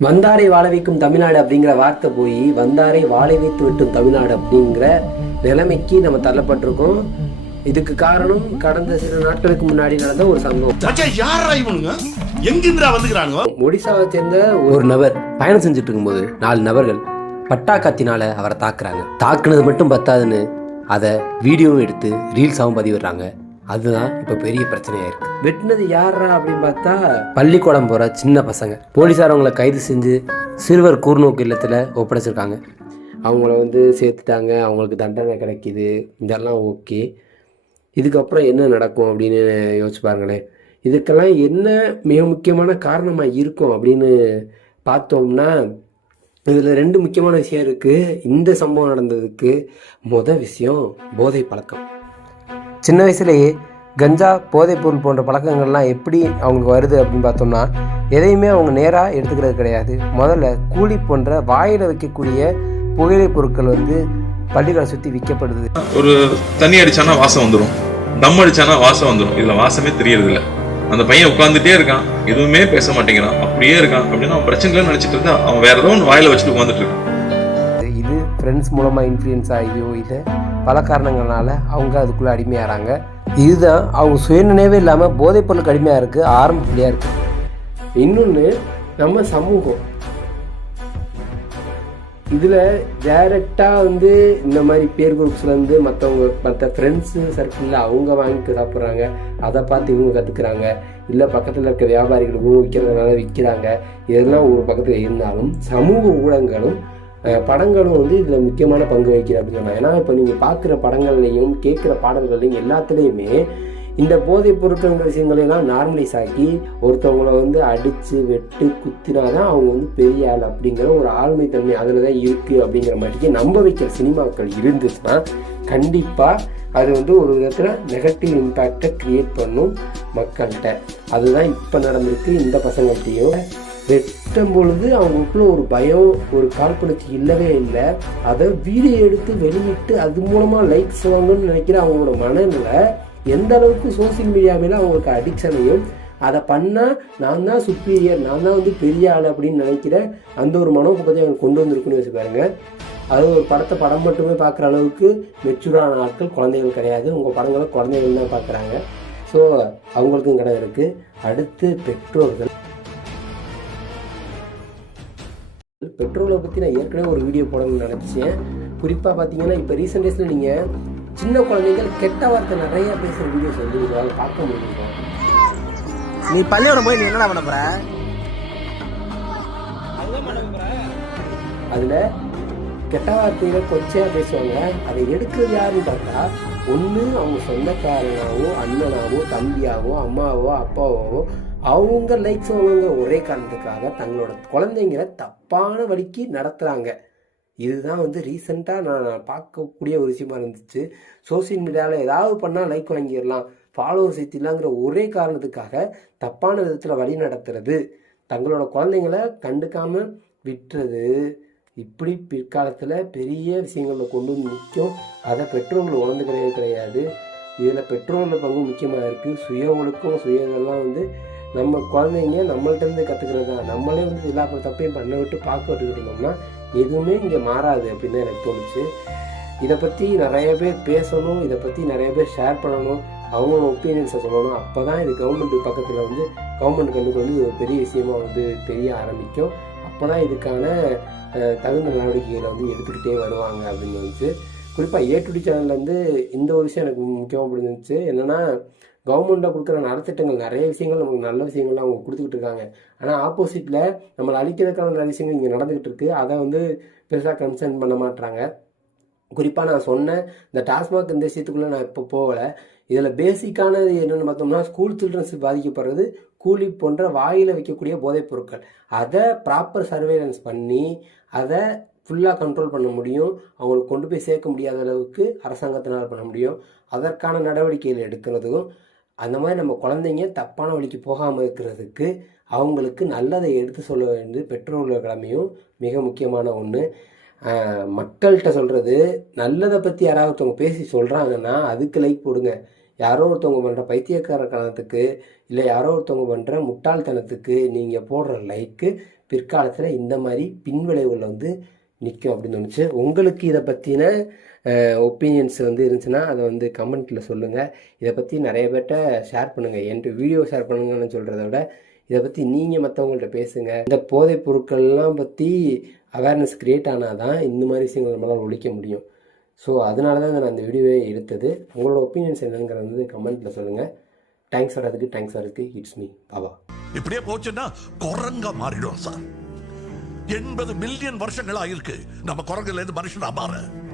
வந்தாரை வாழ வைக்கும் தமிழ்நாடு அப்படிங்கிற வார்த்தை போய் வந்தாரை வாழை வைத்து விட்டும் தமிழ்நாடு அப்படிங்கிற நிலைமைக்கு நம்ம தள்ளப்பட்டிருக்கோம். இதுக்கு காரணம் கடந்த சில நாட்களுக்கு முன்னாடி நடந்த ஒரு சம்பவம். ஒடிசாவை சேர்ந்த ஒரு நபர் பயணம் செஞ்சுட்டு இருக்கும்போது 4 நபர்கள் பட்டாக்கத்தினால அவரை தாக்குறாங்க. தாக்குனது மட்டும் பத்தாதுன்னு அதை வீடியோவும் எடுத்து ரீல்ஸாகவும் பதிவிடுறாங்க. அதுதான் இப்போ பெரிய பிரச்சனையா இருக்கு. வெட்டினது யாரா அப்படின்னு பார்த்தா பள்ளிக்கூடம் போற சின்ன பசங்க. போலீஸார் அவங்கள கைது செஞ்சு சிறுவர் கூர்நோக்கு இல்லத்தில் ஒப்படைச்சிருக்காங்க. அவங்கள சேர்த்துட்டாங்க, அவங்களுக்கு தண்டனை கிடைக்கிது, இதெல்லாம் ஓகே. இதுக்கப்புறம் என்ன நடக்கும் அப்படின்னு யோசிச்சு பாருங்களேன். இதுக்கெல்லாம் என்ன மிக முக்கியமான காரணமாக இருக்கும் அப்படின்னு பார்த்தோம்னா இதில் 2 முக்கியமான விஷயம் இருக்குது. இந்த சம்பவம் நடந்ததுக்கு விஷயம் போதை பழக்கம். சின்ன வயசுலேயே கஞ்சா, போதைப்பொருள் போன்ற பழக்கங்கள்லாம் எப்படி அவங்களுக்கு வருது அப்படின்னு பார்த்தோம்னா எதையுமே அவங்க நேராக எடுத்துக்கிறது கிடையாது. முதல்ல கூலி போன்ற வாயில் வைக்கக்கூடிய புகையிலை பொருட்கள் பள்ளிகளை சுற்றி விற்கப்படுது. ஒரு தண்ணி அடிச்சானா வாசம் வந்துடும், தம் அடிச்சானா வாசம் வந்துடும். இதில் வாசமே தெரியறது இல்லை. அந்த பையன் உட்காந்துட்டே இருக்கான், எதுவுமே பேச மாட்டேங்கிறான், அப்படியே இருக்கான் அப்படின்னா அவன் பிரச்சனைகள் நினச்சிட்டு இருந்தா அவன் வேற ஏதோ ஒன்று வாயில வச்சுட்டு உட்காந்துட்டு இருக்கான். இது ஃப்ரெண்ட்ஸ் மூலமாக இன்ஃப்ளூயன்ஸ் ஆகியோ இல்லை பல காரணங்களால அவங்க அதுக்குள்ளே அடிமையாகிறாங்க. இதுதான் அவங்க சுயநினைவே இல்லாமல் போதைப்பொருளுக்கு அடிமையாக இருக்குது, ஆரம்ப புள்ளியாக இருக்குது. இன்னொன்று நம்ம சமூகம் இதில் டைரெக்டாக இந்த மாதிரி பேர் குரூப்ஸ்லேருந்து மற்ற ஃப்ரெண்ட்ஸு சர்க்கிளில் அவங்க வாங்கி சாப்பிட்றாங்க. அதை பார்த்து இவங்க கற்றுக்குறாங்க. இல்லை பக்கத்தில் இருக்க வியாபாரிகளுக்கும் விற்கிறதுனால விற்கிறாங்க. இதெல்லாம் ஒரு பக்கத்தில் இருந்தாலும் சமூக ஊடகங்களும் படங்களும் இதில் முக்கியமான பங்கு வகிக்கிற அப்படின்னு சொன்னாங்க. ஏன்னா இப்போ நீங்கள் பார்க்குற படங்கள்லையும் கேட்குற பாடல்கள்லையும் எல்லாத்துலேயுமே இந்த போதைப் பொருட்கள்ங்கிற விஷயங்களெல்லாம் நார்மலைஸ் ஆக்கி ஒருத்தவங்களை அடித்து வெட்டு குத்தினாதான் அவங்க பெரிய ஆள் அப்படிங்கிற ஒரு ஆளுமைத்தன்மை அதில் தான் இருக்குது அப்படிங்கிற மாதிரிக்கு நம்ப வைக்கிற சினிமாக்கள் இருந்துச்சுன்னா கண்டிப்பாக அது ஒரு விதத்தில் நெகட்டிவ் இம்பேக்டை க்ரியேட் பண்ணும் மக்கள்கிட்ட. அதுதான் இப்போ நடந்திருக்கு. இந்த பசங்கள்கிட்டையும் வெட்டும் பொழுது அவங்களுக்குள்ள ஒரு பயம், ஒரு காழ்ப்புணர்ச்சி இல்லவே இல்லை. அதை வீடியோ எடுத்து வெளியிட்டு அது மூலமாக லைக்ஸ் வாங்கணும்னு நினைக்கிற அவங்களோட மனநிலை எந்த அளவுக்கு சோசியல் மீடியா மேலே அவங்களுக்கு அடிக்ஷனையும், அதை பண்ணால் நான் தான் சுப்பீரியர், நான் தான் பெரிய ஆள் அப்படின்னு நினைக்கிற அந்த ஒரு மனோபக்கத்தை அவங்க கொண்டு வந்திருக்குன்னு வச்சு பாருங்க. அது ஒரு படம் மட்டுமே பார்க்குற அளவுக்கு மெச்சூரான ஆட்கள் குழந்தைகள் கிடையாது. உங்கள் படங்களை குழந்தைகள் தான் பார்க்குறாங்க. ஸோ அவங்களுக்கும் கடை இருக்குது. அடுத்து பெட்ரோலை பற்றி நான் ஏற்கனவே ஒரு வீடியோ போடணும்னு நினச்சேன். குறிப்பாக பார்த்தீங்கன்னா இப்போ ரீசெண்ட் டேஸில் நீங்கள் சின்ன குழந்தைகள் கெட்ட வார்த்தை நிறைய பேசுகிற வீடியோஸ் உங்களால் பார்க்க முடியும். நீ பள்ளியோடம் போய் நீ என்னடா பண்ண போற? அதில் கெட்ட வார்த்தைகள் கொச்சையாக பேசுவாங்க. அதை எடுக்கிறது யாருன்னு பார்த்தா ஒன்று அவங்க சொந்தக்காரனாவோ அண்ணனாவோ தம்பியாவோ அம்மாவோ அப்பாவோ அவங்க லைக்ஸ் வாங்குங்க ஒரே காரணத்துக்காக தங்களோட குழந்தைங்களை தப்பான வழிக்கு நடத்துகிறாங்க. இதுதான் ரீசெண்டாக நான் பார்க்கக்கூடிய ஒரு விஷயமா இருந்துச்சு. சோசியல் மீடியாவில் ஏதாவது பண்ணால் லைக் வாங்கிடலாம், ஃபாலோவர்ஸ் ஏற்றிடலாங்கிற ஒரே காரணத்துக்காக தப்பான விதத்தில் வழி நடத்துறது, தங்களோட குழந்தைங்களை கண்டுக்காமல் விட்டுறது, இப்படி பிற்காலத்தில் பெரிய விஷயங்களில் கொண்டு நிற்கும். அதை பெற்றோர்கள் உணர்ந்துக்கிறதே கிடையாது. இதில் பெற்றோர்கள் பங்கு முக்கியமாக இருக்குது. சுய ஒழுக்கம் இதெல்லாம் நம்ம குழந்தைங்க நம்மள்கிட்டருந்து கற்றுக்கிறது தான். நம்மளே எல்லா தப்பையும் பண்ண விட்டு பார்க்க விட்டுக்கிட்டு இருந்தோம்னா எதுவுமே இங்கே மாறாது அப்படின்னு தான் எனக்கு தோணுச்சு. இதை பற்றி நிறைய பேர் பேசணும், இதை பற்றி நிறைய பேர் ஷேர் பண்ணணும், அவங்களோட ஒப்பீனியன்ஸை சொல்லணும். அப்போ தான் இது கவர்மெண்ட் பக்கத்தில் கவர்மெண்ட் கண்ணுக்கு ஒரு பெரிய விஷயமா தெரிய ஆரம்பிக்கும். அப்போ தான் இதுக்கான தகுந்த நடவடிக்கைகளை எடுத்துக்கிட்டே வருவாங்க அப்படின்னு குறிப்பாக ஏ2டி சேனல்லேருந்து இந்த ஒரு விஷயம் எனக்கு முக்கியமாக பிடிச்சிருந்துச்சு. என்னென்னா கவர்மெண்ட்டாக கொடுக்குற நலத்திட்டங்கள் நிறைய விஷயங்கள் நமக்கு நல்ல விஷயங்கள்லாம் அவங்க கொடுத்துக்கிட்டு இருக்காங்க. ஆனால் ஆப்போசிட்டில் நம்மளை அழிக்கிறதுக்கான நிறைய விஷயங்கள் இங்கே நடந்துக்கிட்டு இருக்குது. அதை பெருசாக கன்சர்ன் பண்ண மாட்டாங்க. குறிப்பாக நான் சொன்னேன் இந்த டாஸ்மாக் இந்த விஷயத்துக்குள்ளே நான் இப்போ போகலை. இதில் பேசிக்கானது என்னென்னு பார்த்தோம்னா ஸ்கூல் சில்ட்ரன்ஸ் பாதிக்கப்படுறது கூலி போன்ற வாயில் வைக்கக்கூடிய போதைப் பொருட்கள். அதை ப்ராப்பர் சர்வேலன்ஸ் பண்ணி அதை ஃபுல்லாக கண்ட்ரோல் பண்ண முடியும். அவங்களுக்கு கொண்டு போய் சேர்க்க முடியாத அளவுக்கு அரசாங்கத்தினால் பண்ண முடியும். அதற்கான நடவடிக்கைகள் எடுக்கிறதுக்கும் அந்த மாதிரி நம்ம குழந்தைங்க தப்பான வழிக்கு போகாமல் இருக்கிறதுக்கு அவங்களுக்கு நல்லதை எடுத்து சொல்ல வேண்டியது பெற்றோர்கள் கடமையும் மிக முக்கியமான ஒன்று. மக்கள்கிட்ட சொல்கிறது நல்லதை பற்றி யாராவது ஒருத்தவங்க பேசி சொல்கிறாங்கன்னா அதுக்கு லைக் போடுங்க. யாரோ ஒருத்தவங்க பண்ணுற பைத்தியக்கார காரணத்துக்கு இல்லை யாரோ ஒருத்தவங்க பண்ணுற முட்டாள்தனத்துக்கு நீங்கள் போடுற லைக்கு பிற்காலத்தில் இந்த மாதிரி பின்விளைவுகள் வந்து நிற்கும் அப்படின்னு தோணுச்சு. உங்களுக்கு இதை பற்றின ஒப்பீனியன்ஸ் வந்து இருந்துச்சுன்னா அதை வந்து கமெண்ட்டில் சொல்லுங்கள். இதை பற்றி நிறைய பேர்கிட்ட ஷேர் பண்ணுங்கள். என்கிட்ட வீடியோ ஷேர் பண்ணுங்கன்னு சொல்கிறத விட இதை பற்றி நீங்கள் மற்றவங்கள்ட்ட பேசுங்க. இந்த போதைப் பொருட்கள்லாம் பற்றி அவேர்னஸ் க்ரியேட் ஆனால் தான் இந்த மாதிரி விஷயங்கள் நம்மளால் ஒழிக்க முடியும். ஸோ அதனால தான் நான் இந்த வீடியோவே எடுத்தது. உங்களோட ஒப்பீனியன்ஸ் என்னங்கிறது வந்து கமெண்ட்டில் சொல்லுங்கள். தேங்க்ஸ் வரதுக்கு இட்ஸ் மீ பாபா. இப்படியே போச்சுன்னா குரங்கா மாறிடும் சார். 80 மில்லியன் வருஷங்களா இருக்கு நம்ம குரங்குல இருந்து மனுஷனா மாற.